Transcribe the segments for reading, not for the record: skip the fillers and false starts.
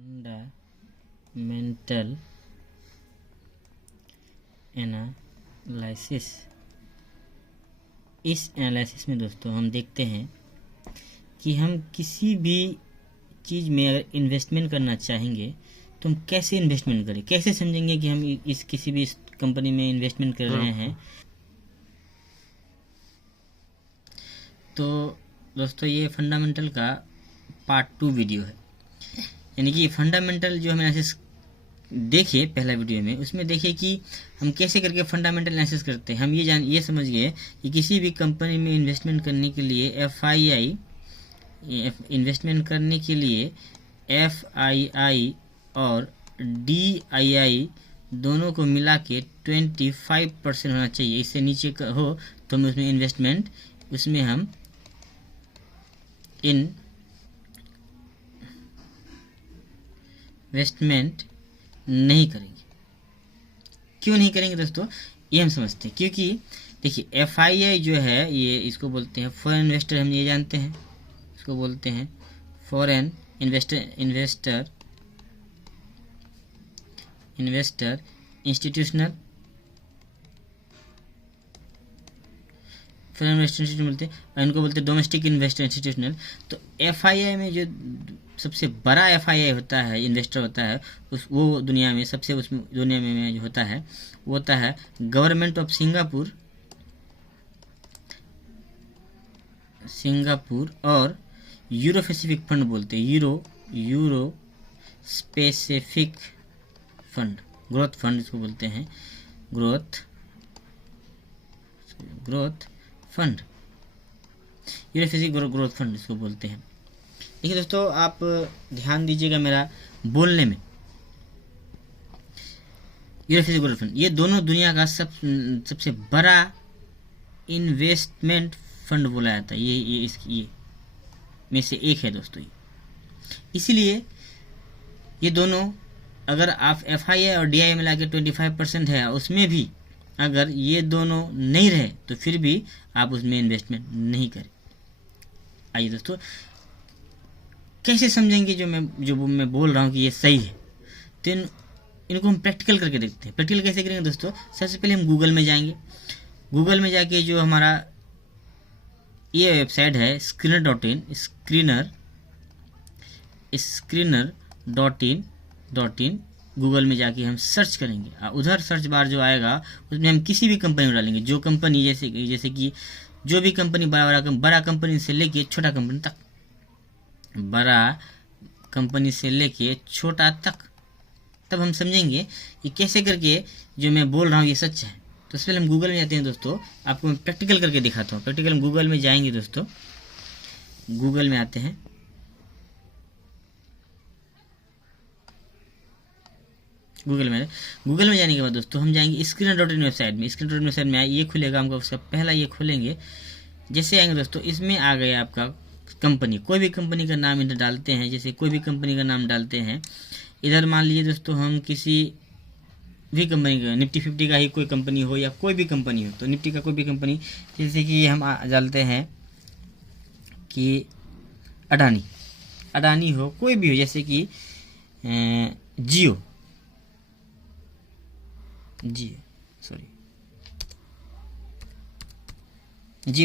Fundamental analysis. इस analysis में दोस्तों हम देखते हैं कि हम किसी भी चीज़ में अगर इन्वेस्टमेंट करना चाहेंगे तो हम कैसे इन्वेस्टमेंट करें, कैसे समझेंगे कि हम इस किसी भी कंपनी में इन्वेस्टमेंट कर रहे हैं। तो दोस्तों ये फंडामेंटल का पार्ट 2 वीडियो है, यानी कि फंडामेंटल जो हम एनालिसिस देखिए पहला वीडियो में, उसमें देखिए कि हम कैसे करके फंडामेंटल एनालिसिस करते हैं। हम ये समझ गए कि किसी भी कंपनी में इन्वेस्टमेंट करने के लिए FII और DII दोनों को मिला के 25% होना चाहिए। इससे नीचे का हो तो हम उसमें हम इन्वेस्टमेंट नहीं करेंगे। क्यों नहीं करेंगे दोस्तों, ये हम समझते हैं। क्योंकि देखिए FII जो है ये इसको बोलते हैं फॉरेन इन्वेस्टर, हम ये जानते हैं, इसको बोलते हैं foreign investor institutional foreign investor institution बोलते हैं, और इनको बोलते हैं डोमेस्टिक इन्वेस्टर इंस्टीट्यूशनल। तो FII में जो सबसे बड़ा FII होता है, इन्वेस्टर होता है, वो दुनिया में सबसे उसमें दुनिया में जो होता है वो होता है गवर्नमेंट ऑफ सिंगापुर और यूरो पैसिफिक फंड बोलते हैं, euro specific fund, growth fund इसको बोलते हैं, growth fund, euro Pacific growth fund इसको बोलते हैं। देखिए दोस्तों आप ध्यान दीजिएगा मेरा बोलने में, यूरो पैसिफिक ग्रोथ फंड, ये दोनों दुनिया का सबसे बड़ा इन्वेस्टमेंट फंड बोला जाता है। ये में से एक है दोस्तों। इसीलिए ये दोनों, अगर आप FII और DII मिला के 25% है, उसमें भी अगर ये दोनों नहीं रहे तो फिर भी आप उसमें इन्वेस्टमेंट नहीं करें। आइए दोस्तों कैसे समझेंगे जो मैं बोल रहा हूँ कि ये सही है, तो इनको हम प्रैक्टिकल करके देखते हैं। प्रैक्टिकल कैसे करेंगे दोस्तों, सबसे पहले हम गूगल में जाएंगे। गूगल में जाके जो हमारा ये वेबसाइट है screener.in, गूगल में जाके हम सर्च करेंगे। उधर सर्च बार जो आएगा उसमें हम किसी भी कंपनी में डालेंगे, जो कंपनी जैसे कि जो भी कंपनी बड़ा कंपनी से लेके छोटा कंपनी तक, बड़ा कंपनी से लेके छोटा तक, तब हम समझेंगे कि कैसे करके जो मैं बोल रहा हूँ ये सच है। तो सबसे पहले हम गूगल में जाते हैं दोस्तों, आपको मैं प्रैक्टिकल करके दिखाता हूँ। प्रैक्टिकल हम गूगल में जाएंगे दोस्तों, गूगल में आते हैं, गूगल में जाने के बाद दोस्तों हम जाएंगे screener.in वेबसाइट में। screener.in वेबसाइट में ये खुलेगा, हमको उसका पहला ये खोलेंगे। जैसे आएंगे दोस्तों, इसमें आ गया आपका कंपनी, कोई भी कंपनी का नाम इधर डालते हैं। जैसे कोई भी कंपनी का नाम डालते हैं, इधर मान लीजिए दोस्तों हम किसी भी कंपनी का, निफ्टी 50 का ही कोई कंपनी हो या कोई भी कंपनी हो, तो निफ्टी का कोई भी कंपनी, जैसे कि हम डालते हैं कि अडानी हो, कोई भी हो, जैसे कि जियो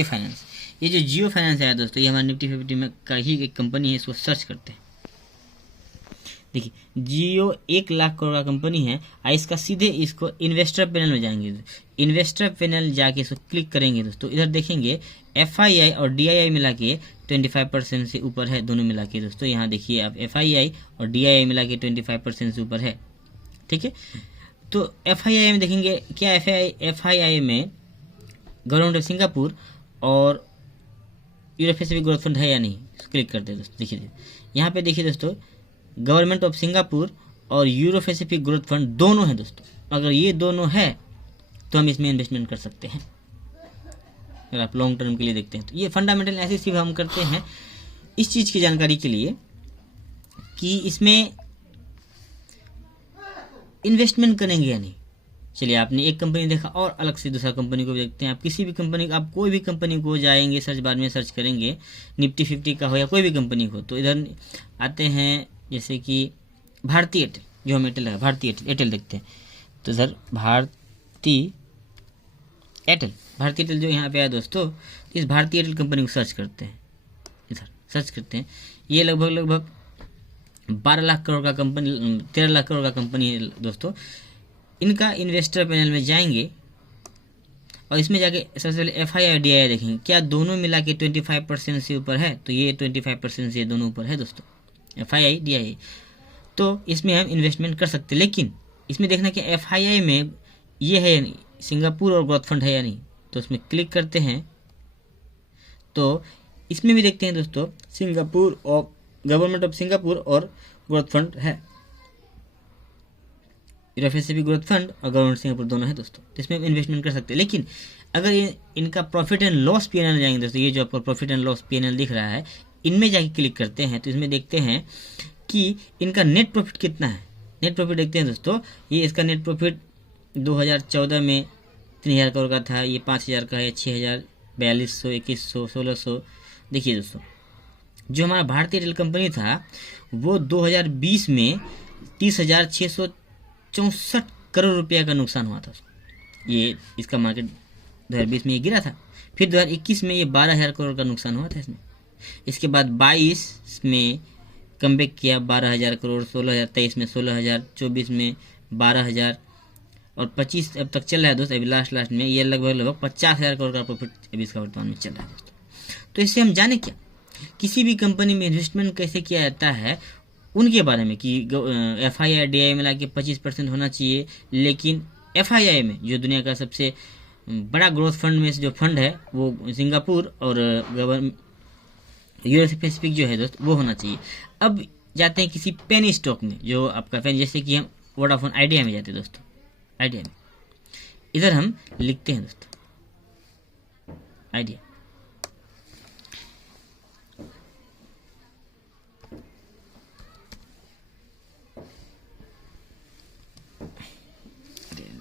फाइनेंस। ये जो जियो फाइनेंस है दोस्तों, ये हमारे निफ्टी 50 में का ही एक कंपनी है। इसको सर्च करते हैं, देखिए जियो 1 लाख करोड़ का कंपनी है। इसका सीधे इसको इन्वेस्टर पैनल में जाएंगे। इन्वेस्टर पैनल जाके इसको क्लिक करेंगे दोस्तों, इधर देखेंगे FII और DII मिला के 25% से ऊपर है, दोनों मिला के दोस्तों। यहाँ देखिए आप FII और DII मिला के 25% से ऊपर है, ठीक है। तो FII में देखेंगे क्या FII में गवर्नमेंट ऑफ सिंगापुर और यूरो पैसिफिक ग्रोथ फंड है या नहीं, क्लिक करते हैं दोस्तों। देखिए यहाँ पे देखिए दोस्तों, गवर्नमेंट ऑफ सिंगापुर और यूरो पैसिफिक ग्रोथ फंड दोनों हैं दोस्तों। अगर ये दोनों है तो हम इसमें इन्वेस्टमेंट कर सकते हैं, अगर आप लॉन्ग टर्म के लिए देखते हैं। तो ये फंडामेंटल एनालिसिस हम करते हैं इस चीज़ की जानकारी के लिए कि इसमें इन्वेस्टमेंट करेंगे या नहीं। चलिए आपने एक कंपनी देखा और अलग से दूसरा कंपनी को भी देखते हैं। आप किसी भी कंपनी, आप कोई भी कंपनी को जाएंगे, सर्च बार में सर्च करेंगे, निफ्टी 50 का हो या कोई भी कंपनी हो, तो इधर आते हैं जैसे कि भारतीय एयरटेल, जो हम एयरटेल है, भारतीय एयरटेल देखते हैं तो इधर भारतीय एयरटेल जो यहाँ पे है दोस्तों, इस भारतीय एयरटेल कंपनी को सर्च करते हैं, इधर सर्च करते हैं। ये लगभग 12 लाख करोड़ का कंपनी, 13 लाख करोड़ का कंपनी है दोस्तों। इनका इन्वेस्टर पैनल में जाएंगे और इसमें जाके सबसे पहले FII और DII देखेंगे, क्या दोनों मिला के 25% से ऊपर है, तो ये 25% से दोनों ऊपर है दोस्तों, FII DII, तो इसमें हम इन्वेस्टमेंट कर सकते हैं। लेकिन इसमें देखना कि FII में ये है या नहीं, सिंगापुर और ग्रोथ फंड है या नहीं, तो उसमें क्लिक करते हैं तो इसमें भी देखते हैं दोस्तों, सिंगापुर और गवर्नमेंट ऑफ सिंगापुर और ग्रोथ फंड है, यूरोपीय ग्रोथ फंड और गवर्नमेंट सिंगापुर दोनों है दोस्तों, तो इसमें इन्वेस्टमेंट कर सकते हैं। लेकिन अगर इनका प्रॉफिट एंड लॉस PNL जाएंगे दोस्तों, ये जो आपको प्रॉफिट एंड लॉस PNL दिख रहा है, इनमें जाके क्लिक करते हैं तो इसमें देखते हैं कि इनका नेट प्रॉफिट कितना है। नेट प्रॉफिट देखते हैं दोस्तों, ये इसका नेट प्रॉफिट 2014 में 3000 करोड़ का था, ये 5000 का है, 6000, 4200, 2100, 1600। देखिए दोस्तों, जो हमारा भारतीय एयरटेल कंपनी था वो 2020 में 30,664 करोड़ रुपया का नुकसान हुआ था। ये इसका मार्केट 2020 में ये गिरा था। फिर 2021 में ये 12,000 करोड़ का नुकसान हुआ था इसमें। इसके बाद 22 में कमबैक किया 12,000 करोड़, 16,000, 23 में 16,000, 24 में 12,000 और 25 अब तक चल रहा है दोस्त। अभी लास्ट में ये लगभग 50,000 करोड़ का प्रॉफिट अभी इसका वर्तमान में चल रहा है दोस्तों। तो इससे हम जाने क्या, किसी भी कंपनी में इन्वेस्टमेंट कैसे किया जाता है उनके बारे में, कि FII DII मिला के 25% होना चाहिए। लेकिन FII में जो दुनिया का सबसे बड़ा ग्रोथ फंड में से जो फंड है वो सिंगापुर और यूएस पैसिफिक जो है दोस्त वो होना चाहिए। अब जाते हैं किसी पेनी स्टॉक में, जो आपका पेन, जैसे कि हम वोडाफोन आइडिया में जाते हैं दोस्तों, आइडिया में इधर हम लिखते हैं दोस्तों आइडिया,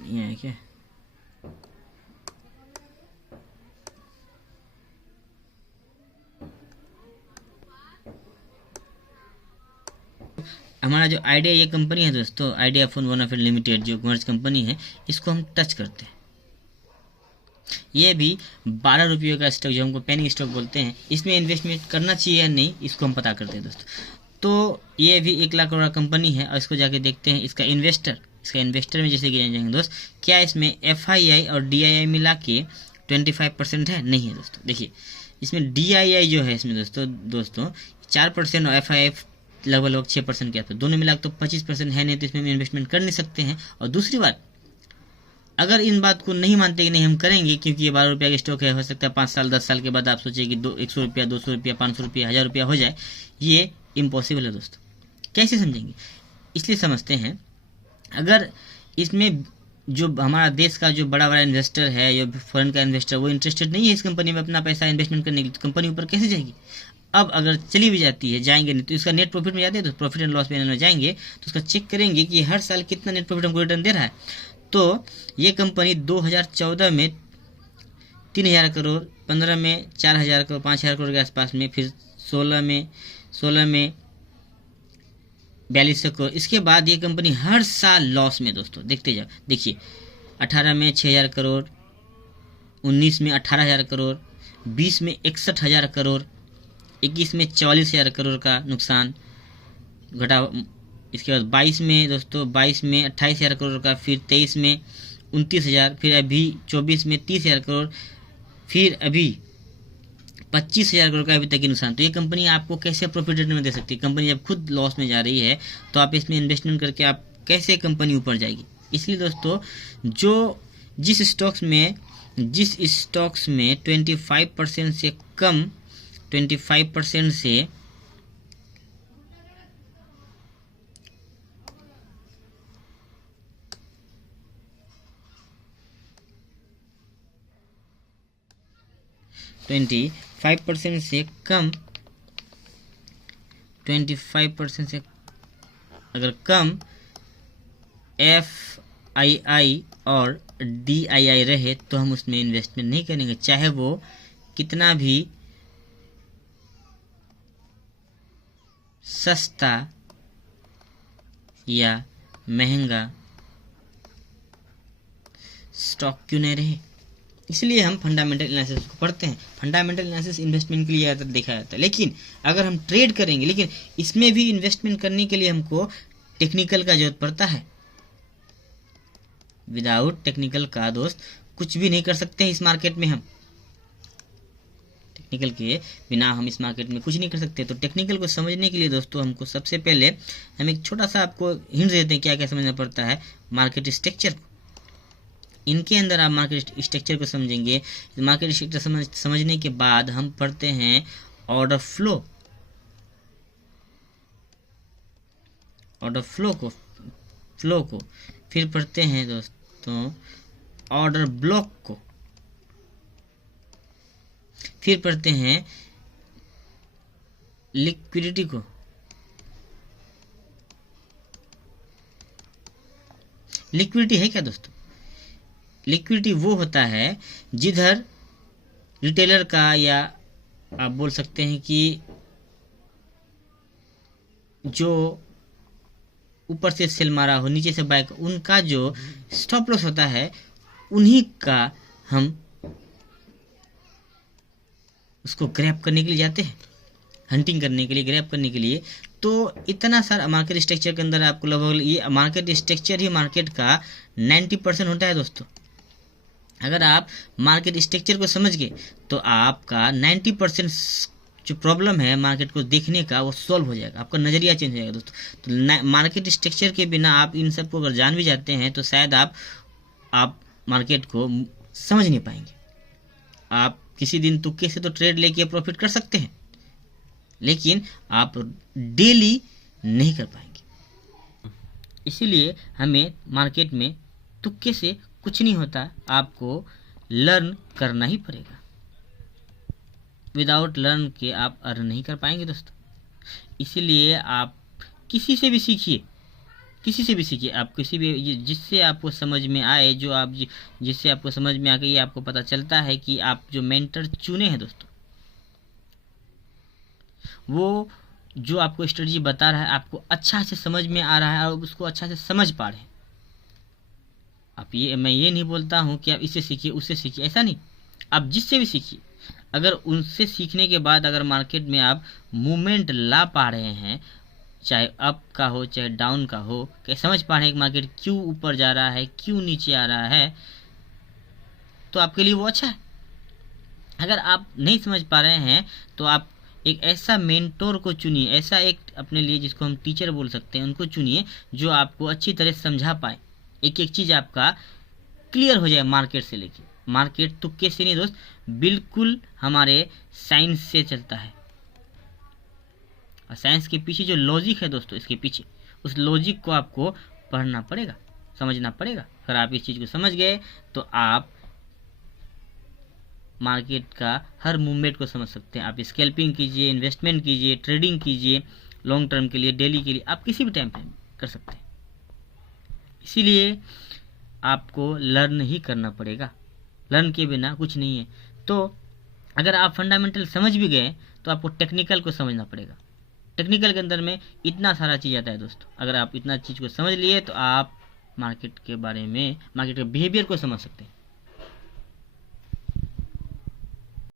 ये है क्या, हमारा जो आइडिया ये कंपनी है दोस्तों, आइडिया फोन बोनाफाइड लिमिटेड जो मर्ज कंपनी है, इसको हम टच करते हैं। ये भी 12 रुपये का स्टॉक, जो हमको पेनी स्टॉक बोलते हैं, इसमें इन्वेस्टमेंट करना चाहिए या नहीं इसको हम पता करते हैं दोस्तों। तो ये भी 1 लाख करोड़ कंपनी है और इसको जाके देखते हैं इसका इन्वेस्टर में जैसे कि जाएंगे दोस्त, क्या इसमें FII और DII मिला के 25% है, नहीं है दोस्तों। देखिए इसमें DII जो है इसमें दोस्तों 4% और FII लगभग 6% के आसपास, दोनों मिला तो 25% है नहीं, तो इसमें इन्वेस्टमेंट कर नहीं सकते हैं। और दूसरी बात, अगर इन बात को नहीं मानते कि नहीं हम करेंगे क्योंकि ये 12 रुपये का स्टॉक है, हो सकता है 5 साल 10 साल के बाद आप सोचिए कि 100 रुपया 200 रुपया 500 रुपया 1000 रुपया हो जाए, ये इम्पॉसिबल है दोस्तों। कैसे समझेंगे, इसलिए समझते हैं, अगर इसमें जो हमारा देश का जो बड़ा इन्वेस्टर है या फॉरेन का इन्वेस्टर वो इंटरेस्टेड नहीं है इस कंपनी में अपना पैसा इन्वेस्टमेंट करने के लिए, तो कंपनी ऊपर कैसे जाएगी। अब अगर चली भी जाती है, जाएंगे नहीं, तो इसका नेट प्रॉफिट में जाते हैं तो प्रॉफिट एंड लॉस पैनल में जाएंगे तो उसका चेक करेंगे कि हर साल कितना नेट प्रॉफिट हमको रिटर्न दे रहा है। तो ये कंपनी 2014 में 3,000 करोड़, 15 में 4,000 करोड़, 5,000 करोड़ के आसपास में, फिर 16 में 4200 करोड़। इसके बाद ये कंपनी हर साल लॉस में दोस्तों, देखते जाओ, देखिए 18 में 6,000 करोड़, 19 में 18,000 करोड़, 20 में 61,000 करोड़, 21 में 44,000 करोड़ का नुकसान घटा। इसके बाद 22 में दोस्तों 28,000 करोड़ का, फिर 23 में 29,000, फिर अभी 24 में 30,000 करोड़, फिर अभी 25,000 करोड़ का अभी तक की नुकसान। तो ये कंपनी आपको कैसे प्रॉफिट रिटर्न में दे सकती है। कंपनी जब खुद लॉस में जा रही है तो आप इसमें इन्वेस्टमेंट करके आप कैसे कंपनी ऊपर जाएगी। इसलिए दोस्तों जिस स्टॉक्स में 25% से कम 25% से अगर कम FII और DII रहे तो हम उसमें इन्वेस्टमेंट नहीं करेंगे, चाहे वो कितना भी सस्ता या महंगा स्टॉक क्यों नहीं रहे। इसलिए हम फंडामेंटल एनालिसिस को पढ़ते हैं। फंडामेंटल एनालिसिस इन्वेस्टमेंट के लिए ज़्यादातर देखा जाता है, लेकिन अगर हम ट्रेड करेंगे, लेकिन इसमें भी इन्वेस्टमेंट करने के लिए हमको टेक्निकल का जरूरत पड़ता है। विदाउट टेक्निकल का दोस्त कुछ भी नहीं कर सकते हैं इस मार्केट में। हम टेक्निकल के बिना हम इस मार्केट में कुछ नहीं कर सकते। तो टेक्निकल को समझने के लिए दोस्तों हमको सबसे पहले हम एक छोटा सा आपको हिंट देते हैं क्या क्या समझना पड़ता है मार्केट स्ट्रक्चर। इनके अंदर आप मार्केट स्ट्रक्चर को समझेंगे। मार्केट स्ट्रक्चर समझने के बाद हम पढ़ते हैं ऑर्डर फ्लो को फिर पढ़ते हैं दोस्तों ऑर्डर ब्लॉक को, फिर पढ़ते हैं लिक्विडिटी को। लिक्विडिटी है क्या दोस्तों? लिक्विडिटी वो होता है जिधर रिटेलर का, या आप बोल सकते हैं कि जो ऊपर से सेल मारा हो नीचे से बाय, उनका जो स्टॉप लॉस होता है उन्हीं का हम उसको ग्रैब करने के लिए जाते हैं, हंटिंग करने के लिए, ग्रैब करने के लिए। तो इतना सारा मार्केट स्ट्रक्चर के अंदर आपको लगभग ये मार्केट स्ट्रक्चर ही मार्केट का 90% होता है दोस्तों। अगर आप मार्केट स्ट्रक्चर को समझ गए तो आपका 90% जो प्रॉब्लम है मार्केट को देखने का वो सॉल्व हो जाएगा, आपका नज़रिया चेंज हो जाएगा दोस्तों। तो मार्केट स्ट्रक्चर के बिना आप इन सब को अगर जान भी जाते हैं तो शायद आप मार्केट को समझ नहीं पाएंगे। आप किसी दिन तुक्के से तो ट्रेड लेके प्रॉफिट कर सकते हैं, लेकिन आप डेली नहीं कर पाएंगे। इसीलिए हमें मार्केट में तुक्के से कुछ नहीं होता, आपको लर्न करना ही पड़ेगा। विदाउट लर्न के आप अर्न नहीं कर पाएंगे दोस्तों। इसीलिए आप किसी से भी सीखिए, आप किसी भी जिससे आपको समझ में आए, जिससे आपको समझ में आ गई, आपको पता चलता है कि आप जो मेंटर चुने हैं दोस्तों, वो जो आपको स्ट्रेटजी बता रहा है आपको अच्छा से समझ में आ रहा है और उसको अच्छा से समझ पा रहे हैं। मैं ये नहीं बोलता हूँ कि आप इससे सीखिए उससे सीखिए, ऐसा नहीं। आप जिससे भी सीखिए, अगर उनसे सीखने के बाद अगर मार्केट में आप मूवमेंट ला पा रहे हैं, चाहे अप का हो चाहे डाउन का हो, कि समझ पा रहे हैं कि मार्केट क्यों ऊपर जा रहा है क्यों नीचे आ रहा है, तो आपके लिए वो अच्छा है। अगर आप नहीं समझ पा रहे हैं तो आप एक ऐसा मेंटोर को चुनिए, ऐसा एक अपने लिए जिसको हम टीचर बोल सकते हैं, उनको चुनिए जो आपको अच्छी तरह समझा पाए, एक एक चीज़ आपका क्लियर हो जाए मार्केट से लेके। मार्केट तुक्के से नहीं दोस्त, बिल्कुल हमारे साइंस से चलता है। और साइंस के पीछे जो लॉजिक है दोस्तों, इसके पीछे उस लॉजिक को आपको पढ़ना पड़ेगा, समझना पड़ेगा। अगर आप इस चीज़ को समझ गए तो आप मार्केट का हर मूवमेंट को समझ सकते हैं। आप स्कैल्पिंग कीजिए, इन्वेस्टमेंट कीजिए, ट्रेडिंग कीजिए, लॉन्ग टर्म के लिए, डेली के लिए, आप किसी भी टाइम पे कर सकते हैं। इसीलिए आपको लर्न ही करना पड़ेगा, लर्न के बिना कुछ नहीं है। तो अगर आप फंडामेंटल समझ भी गए तो आपको टेक्निकल को समझना पड़ेगा। टेक्निकल के अंदर में इतना सारा चीज़ आता है दोस्तों। अगर आप इतना चीज़ को समझ लिए तो आप मार्केट के बारे में, मार्केट के बिहेवियर को समझ सकते हैं।